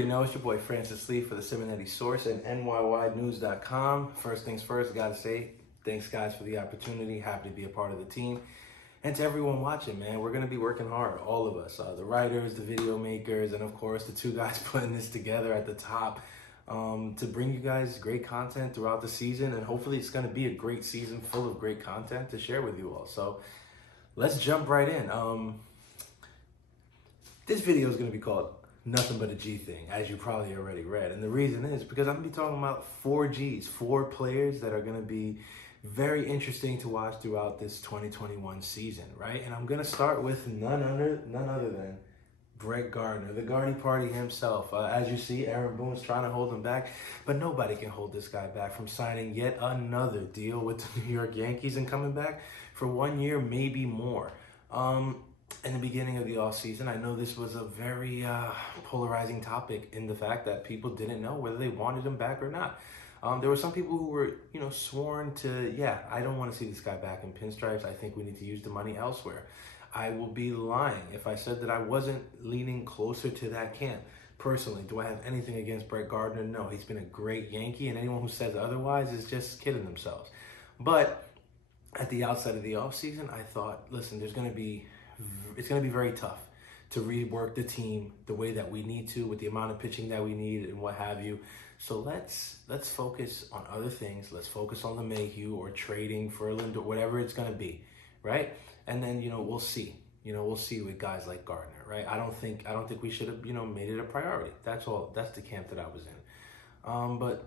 already know, it's your boy Francis Lee for the Simonetti Source and NYYnews.com. First things first, gotta say, thanks guys for the opportunity. Happy to be a part of the team. And to everyone watching, man, we're gonna be working hard, all of us, the writers, the video makers, and of course the two guys putting this together at the top to bring you guys great content throughout the season. And hopefully it's gonna be a great season full of great content to share with you all. So let's jump right in. This video is gonna be called Nothing But a G Thing, as you probably already read. And the reason is because I'm gonna be talking about 4Gs, 4 players that are gonna be very interesting to watch throughout this 2021 season, right? And I'm gonna start with none other than Brett Gardner, the Gardy Party himself. As you see, Aaron Boone's trying to hold him back, but nobody can hold this guy back from signing yet another deal with the New York Yankees and coming back for 1 year, maybe more. In the beginning of the offseason, I know this was a very polarizing topic in the fact that people didn't know whether they wanted him back or not. There were some people who were, sworn to, I don't want to see this guy back in pinstripes. I think we need to use the money elsewhere. I will be lying if I said that I wasn't leaning closer to that camp. Personally, do I have anything against Brett Gardner? No, he's been a great Yankee, and anyone who says otherwise is just kidding themselves. But at the outset of the offseason, I thought, listen, it's going to be very tough to rework the team the way that we need to with the amount of pitching that we need and what have you. So let's focus on other things. Let's focus on the Mayhew or trading for Lindor, whatever it's going to be, right? And then, we'll see. We'll see with guys like Gardner, right? I don't think we should have, made it a priority. That's all. That's the camp that I was in. But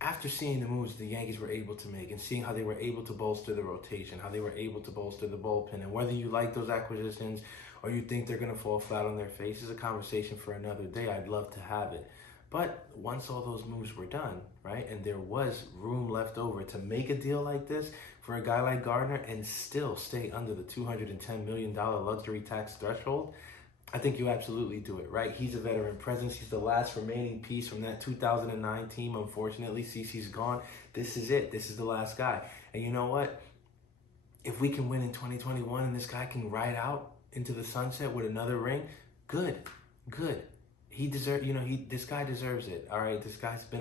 after seeing the moves the Yankees were able to make and seeing how they were able to bolster the rotation, how they were able to bolster the bullpen, and whether you like those acquisitions or you think they're going to fall flat on their face is a conversation for another day. I'd love to have it. But once all those moves were done, right, and there was room left over to make a deal like this for a guy like Gardner and still stay under the $210 million luxury tax threshold, I think you absolutely do it, right? He's a veteran presence. He's the last remaining piece from that 2009 team. Unfortunately, CeCe's gone. This is it. This is the last guy. And you know what? If we can win in 2021 and this guy can ride out into the sunset with another ring, good. He deserves, this guy deserves it. All right, this guy's been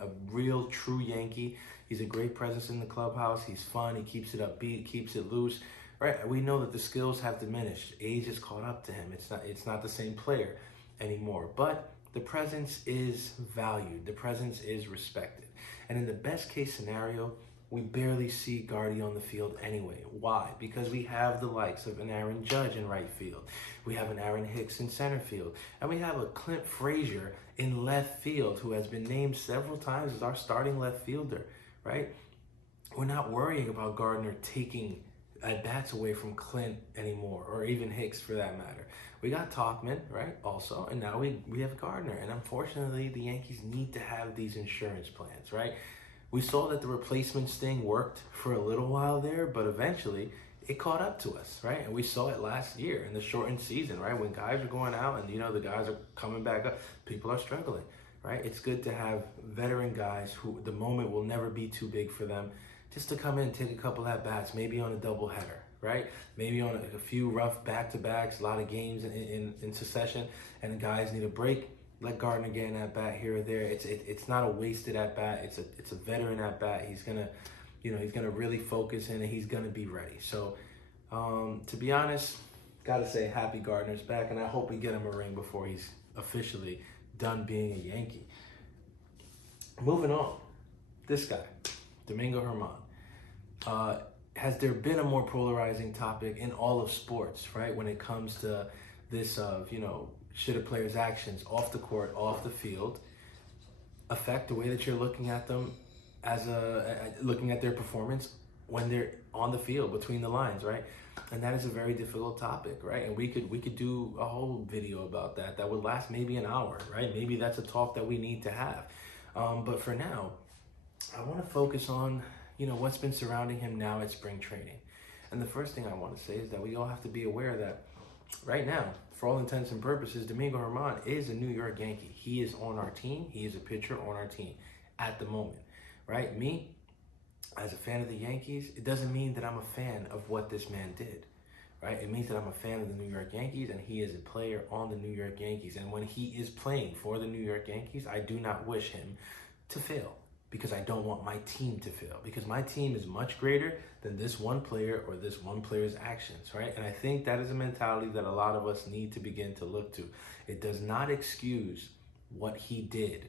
a real true Yankee. He's a great presence in the clubhouse. He's fun. He keeps it upbeat, keeps it loose. Right, we know that the skills have diminished. Age has caught up to him. It's not the same player anymore. But the presence is valued. The presence is respected. And in the best case scenario, we barely see Gardy on the field anyway. Why? Because we have the likes of an Aaron Judge in right field. We have an Aaron Hicks in center field. And we have a Clint Frazier in left field who has been named several times as our starting left fielder, right? We're not worrying about Gardner taking at-bats away from Clint anymore, or even Hicks for that matter. We got Talkman, right, also, and now we have Gardner. And unfortunately, the Yankees need to have these insurance plans, right? We saw that the replacements thing worked for a little while there, but eventually it caught up to us, right? And we saw it last year in the shortened season, right? When guys are going out and, the guys are coming back up, people are struggling, right? It's good to have veteran guys who the moment will never be too big for them just to come in and take a couple at-bats, maybe on a doubleheader, right? Maybe on a few rough back-to-backs, a lot of games in succession, and the guys need a break. Let Gardner get an at-bat here or there. It's not a wasted at-bat. It's a veteran at-bat. He's gonna really focus in and he's gonna be ready. So to be honest, gotta say happy Gardner's back, and I hope we get him a ring before he's officially done being a Yankee. Moving on, this guy, Domingo Herman. Has there been a more polarizing topic in all of sports, right? When it comes to this should a player's actions off the court, off the field, affect the way that you're looking at them looking at their performance when they're on the field between the lines, right? And that is a very difficult topic, right? And we could do a whole video about that would last maybe an hour, right? Maybe that's a talk that we need to have. But for now, I want to focus on, what's been surrounding him now at spring training. And the first thing I want to say is that we all have to be aware that right now, for all intents and purposes, Domingo Herman is a New York Yankee. He is on our team. He is a pitcher on our team at the moment, right? Me, as a fan of the Yankees, it doesn't mean that I'm a fan of what this man did, right? It means that I'm a fan of the New York Yankees, and he is a player on the New York Yankees. And when he is playing for the New York Yankees, I do not wish him to fail, because I don't want my team to fail, because my team is much greater than this one player or this one player's actions, right? And I think that is a mentality that a lot of us need to begin to look to. It does not excuse what he did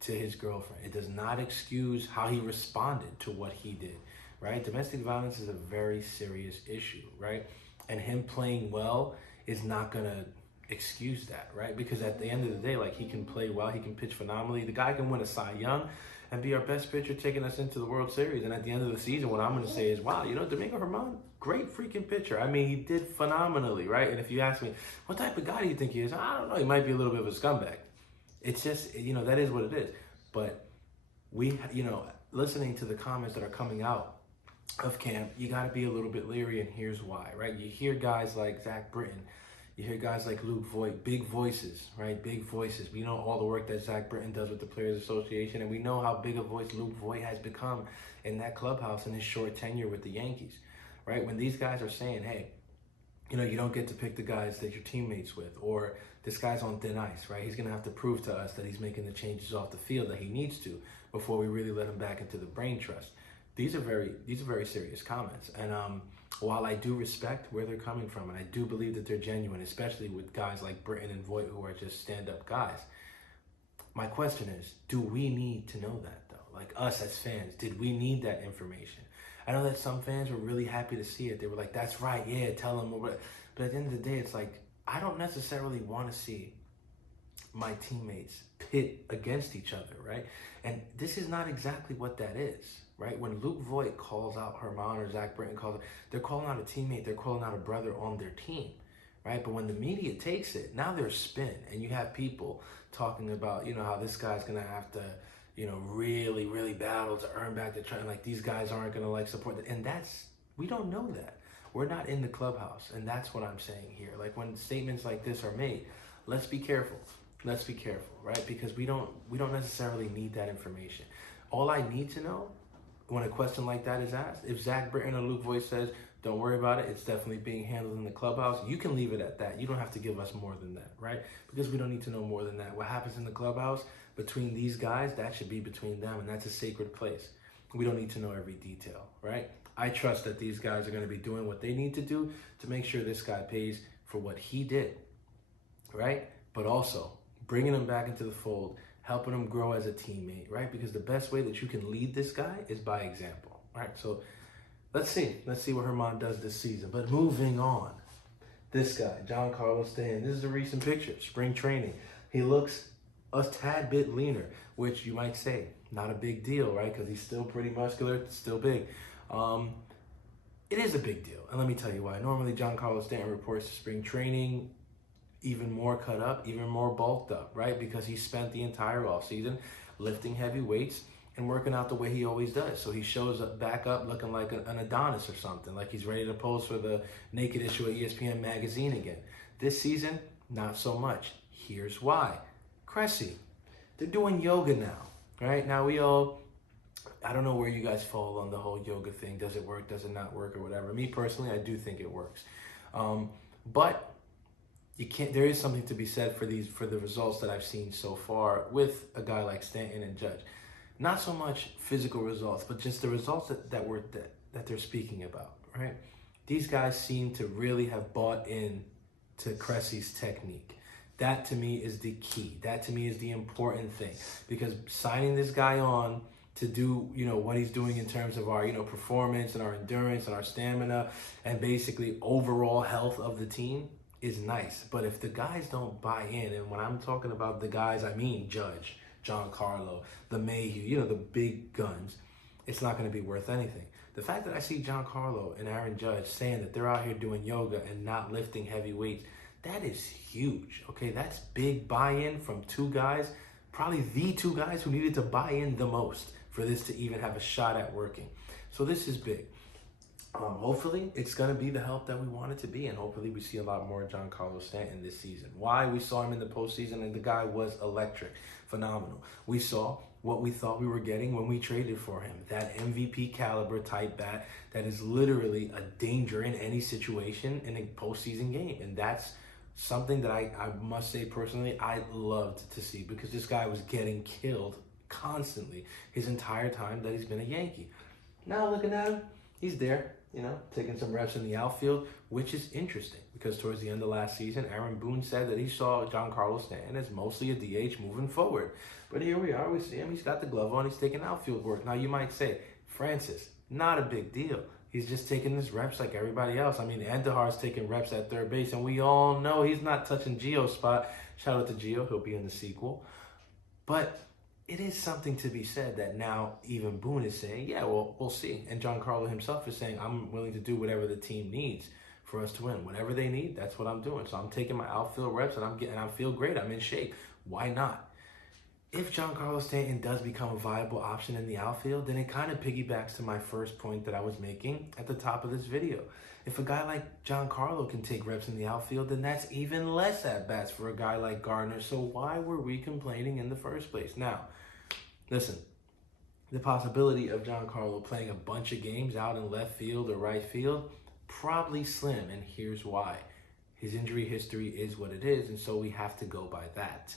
to his girlfriend. It does not excuse how he responded to what he did, right? Domestic violence is a very serious issue, right? And him playing well is not gonna excuse that, right? Because at the end of the day, like, he can play well, he can pitch phenomenally. The guy can win a Cy Young and be our best pitcher, taking us into the World Series. And at the end of the season, what I'm going to say is, wow, Domingo Herman, great freaking pitcher. I mean, he did phenomenally, right? And if you ask me, what type of guy do you think he is? I don't know. He might be a little bit of a scumbag. It's just, that is what it is. But we, listening to the comments that are coming out of camp, you got to be a little bit leery, and here's why, right? You hear guys like Zach Britton, you hear guys like Luke Voigt, big voices, right? Big voices. We know all the work that Zach Britton does with the Players Association, and we know how big a voice Luke Voigt has become in that clubhouse in his short tenure with the Yankees, right? When these guys are saying, hey, you don't get to pick the guys that you're teammates with, or this guy's on thin ice, right? He's going to have to prove to us that he's making the changes off the field that he needs to before we really let him back into the brain trust. These are very serious comments. And while I do respect where they're coming from, and I do believe that they're genuine, especially with guys like Britton and Voigt, who are just stand-up guys, my question is, do we need to know that, though? Like, us as fans, did we need that information? I know that some fans were really happy to see it. They were like, that's right, yeah, tell them. But at the end of the day, it's like, I don't necessarily want to see my teammates pit against each other, right? And this is not exactly what that is, right? When Luke Voigt calls out Herman or Zach Britton they're calling out a teammate, they're calling out a brother on their team, right? But when the media takes it, now there's spin, and you have people talking about, how this guy's gonna have to, really, really battle to earn back the trend. Like, these guys aren't gonna support that, and we don't know that. We're not in the clubhouse, and that's what I'm saying here. Like, when statements like this are made, let's be careful. Let's be careful, right? Because we don't necessarily need that information. All I need to know when a question like that is asked, if Zach Britton or Luke Voigt says, don't worry about it, it's definitely being handled in the clubhouse, you can leave it at that. You don't have to give us more than that, right? Because we don't need to know more than that. What happens in the clubhouse between these guys, that should be between them, and that's a sacred place. We don't need to know every detail, right? I trust that these guys are going to be doing what they need to do to make sure this guy pays for what he did, right? But also bringing him back into the fold, helping him grow as a teammate, right? Because the best way that you can lead this guy is by example, right? So let's see what Herman does this season. But moving on, this guy, Giancarlo Stanton, this is a recent picture, spring training. He looks a tad bit leaner, which you might say, not a big deal, right? Because he's still pretty muscular, still big. It is a big deal, and let me tell you why. Normally, Giancarlo Stanton reports to spring training even more cut up, even more bulked up, right? Because he spent the entire offseason lifting heavy weights and working out the way he always does. So he shows up back up looking like an Adonis or something, like he's ready to pose for the naked issue of ESPN magazine again. This season, not so much. Here's why. Cressy, they're doing yoga now, right? Now I don't know where you guys fall on the whole yoga thing. Does it work? Does it not work? Or whatever. Me personally, I do think it works. But you can't. There is something to be said for the results that I've seen so far with a guy like Stanton and Judge. Not so much physical results, but just the results that they're speaking about, right? These guys seem to really have bought in to Cressy's technique. That to me is the key. That to me is the important thing, because signing this guy on to do, what he's doing in terms of our, performance and our endurance and our stamina and basically overall health of the team is nice. But if the guys don't buy in, and when I'm talking about the guys, I mean Judge, Giancarlo, the Mayhew, the big guns, it's not going to be worth anything. The fact that I see Giancarlo and Aaron Judge saying that they're out here doing yoga and not lifting heavy weights, that is huge, okay? That's big buy-in from two guys, probably the two guys who needed to buy in the most for this to even have a shot at working. So this is big. Hopefully, it's going to be the help that we want it to be, and hopefully we see a lot more Giancarlo Stanton this season. Why? We saw him in the postseason, and the guy was electric. phenomenal. We saw what we thought we were getting when we traded for him. That MVP caliber type bat that is literally a danger in any situation in a postseason game. And that's something that I must say personally, I loved to see, because this guy was getting killed constantly his entire time that he's been a Yankee. Now looking at him, he's there, taking some reps in the outfield, which is interesting because towards the end of last season, Aaron Boone said that he saw Giancarlo Stanton as mostly a DH moving forward. But here we are, we see him, he's got the glove on, he's taking outfield work. Now you might say, Francis, not a big deal. He's just taking his reps like everybody else. I mean, Andujar's taking reps at third base, and we all know he's not touching Gio's spot. Shout out to Gio, he'll be in the sequel. But it is something to be said that now even Boone is saying, yeah, well, we'll see. And Giancarlo himself is saying, I'm willing to do whatever the team needs for us to win. Whatever they need, that's what I'm doing. So I'm taking my outfield reps, and I feel great. I'm in shape. Why not? If Giancarlo Stanton does become a viable option in the outfield, then it kind of piggybacks to my first point that I was making at the top of this video. If a guy like Giancarlo can take reps in the outfield, then that's even less at-bats for a guy like Gardner. So why were we complaining in the first place? Now, listen, the possibility of Giancarlo playing a bunch of games out in left field or right field, probably slim, and here's why. His injury history is what it is, and so we have to go by that.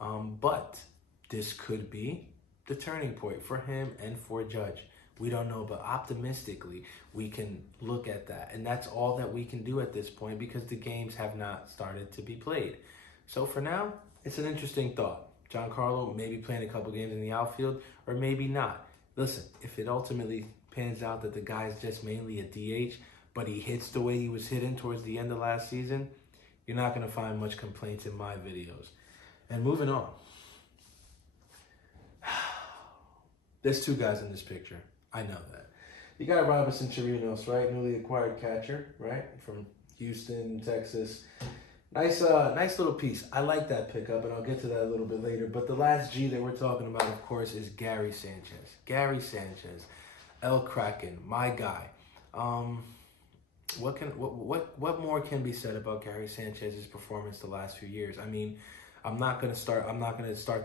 But this could be the turning point for him and for Judge. We don't know, but optimistically, we can look at that. And that's all that we can do at this point because the games have not started to be played. So for now, it's an interesting thought. Giancarlo maybe playing a couple games in the outfield, or maybe not. Listen, if it ultimately pans out that the guy's just mainly a DH, but he hits the way he was hitting towards the end of last season, you're not going to find much complaints in my videos. And moving on. There's two guys in this picture. I know that. You got Robinson Chirinos, right? Newly acquired catcher, right? From Houston, Texas. Nice little piece. I like that pickup, and I'll get to that a little bit later. But the last G that we're talking about, of course, is Gary Sanchez. Gary Sanchez, El Kraken, my guy. What more can be said about Gary Sanchez's performance the last few years? I mean, I'm not gonna start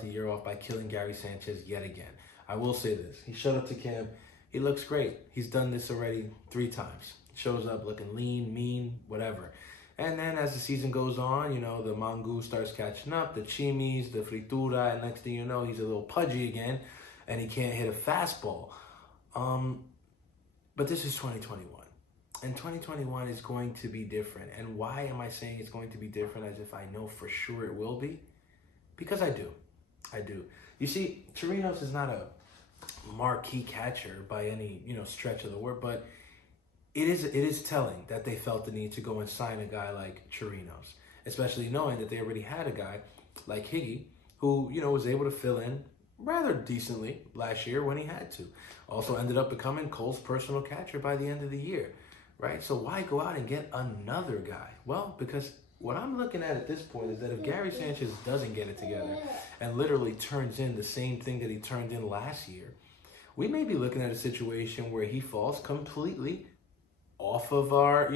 the year off by killing Gary Sanchez yet again. I will say this. He showed up to camp. He looks great. He's done this already 3 times. Shows up looking lean, mean, whatever. And then as the season goes on, the mango starts catching up, the chimis, the fritura, and next thing you know, he's a little pudgy again, and he can't hit a fastball. But this is 2021. And 2021 is going to be different. And why am I saying it's going to be different as if I know for sure it will be? Because I do. You see, Chirinos is not a marquee catcher by any stretch of the word, but it is telling that they felt the need to go and sign a guy like Chirinos, especially knowing that they already had a guy like Higgy who was able to fill in rather decently last year when he had to. Also ended up becoming Cole's personal catcher by the end of the year, right? So why go out and get another guy? Well, because what I'm looking at this point is that if Gary Sanchez doesn't get it together and literally turns in the same thing that he turned in last year, we may be looking at a situation where he falls completely off of our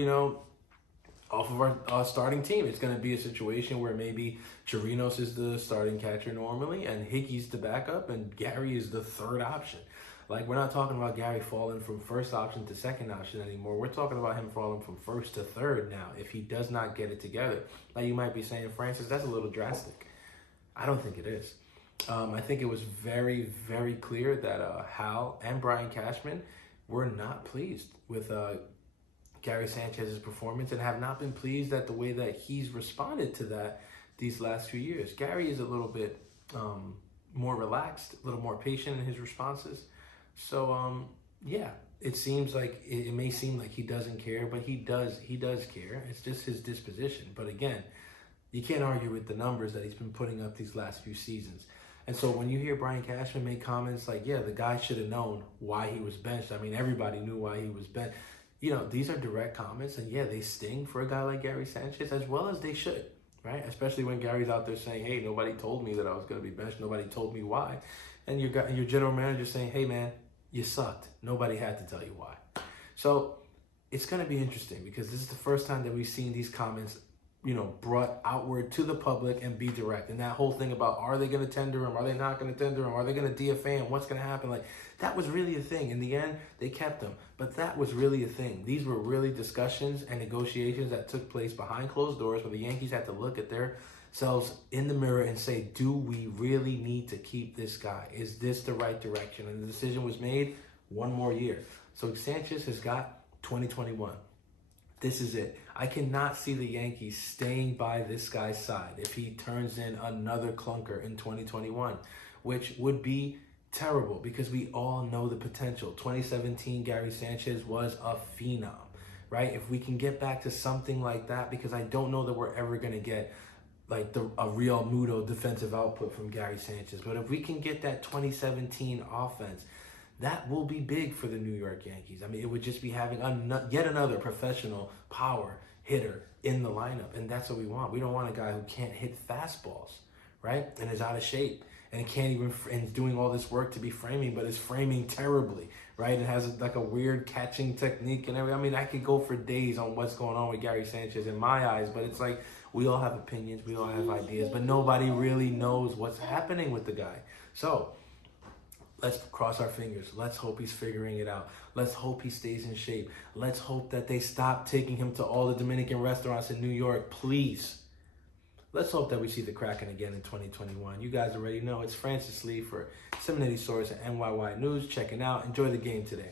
starting team. It's going to be a situation where maybe Chirinos is the starting catcher normally, and Higgy's the backup, and Gary is the third option. Like, we're not talking about Gary falling from first option to second option anymore. We're talking about him falling from first to third now if he does not get it together. Now, you might be saying, Francis, that's a little drastic. I don't think it is. I think it was very, very clear that Hal and Brian Cashman were not pleased with Gary Sanchez's performance and have not been pleased at the way that he's responded to that these last few years. Gary is a little bit more relaxed, a little more patient in his responses. So, yeah, it seems like it may seem like he doesn't care, but he does care. It's just his disposition. But again, you can't argue with the numbers that he's been putting up these last few seasons. And so when you hear Brian Cashman make comments like, yeah, the guy should have known why he was benched. I mean, everybody knew why he was benched. These are direct comments, and yeah, they sting for a guy like Gary Sanchez as well as they should, right? Especially when Gary's out there saying, hey, nobody told me that I was going to be benched. Nobody told me why. And your general manager saying, hey, man, you sucked. Nobody had to tell you why. So it's going to be interesting because this is the first time that we've seen these comments brought outward to the public and be direct. And that whole thing about, are they going to tender him? Are they not going to tender him? Are they going to DFA him? What's going to happen? Like, that was really a thing. In the end, they kept him. But that was really a thing. These were really discussions and negotiations that took place behind closed doors, where the Yankees had to look at themselves in the mirror and say, do we really need to keep this guy? Is this the right direction? And the decision was made, 1 more year. So Sanchez has got 2021. This is it. I cannot see the Yankees staying by this guy's side if he turns in another clunker in 2021, which would be terrible because we all know the potential. 2017, Gary Sanchez was a phenom, right? If we can get back to something like that, because I don't know that we're ever going to get like a real Muto defensive output from Gary Sanchez. But if we can get that 2017 offense, that will be big for the New York Yankees. I mean, it would just be having yet another professional power hitter in the lineup. And that's what we want. We don't want a guy who can't hit fastballs, right? And is out of shape and can't even, and is doing all this work to be framing, but is framing terribly, right? And has like a weird catching technique and everything. I mean, I could go for days on what's going on with Gary Sanchez in my eyes, but it's like, we all have opinions, we all have ideas, but nobody really knows what's happening with the guy. So, let's cross our fingers. Let's hope he's figuring it out. Let's hope he stays in shape. Let's hope that they stop taking him to all the Dominican restaurants in New York, please. Let's hope that we see the Kraken again in 2021. You guys already know it's Francis Lee for Seminary Source and NYY News. Checking out. Enjoy the game today.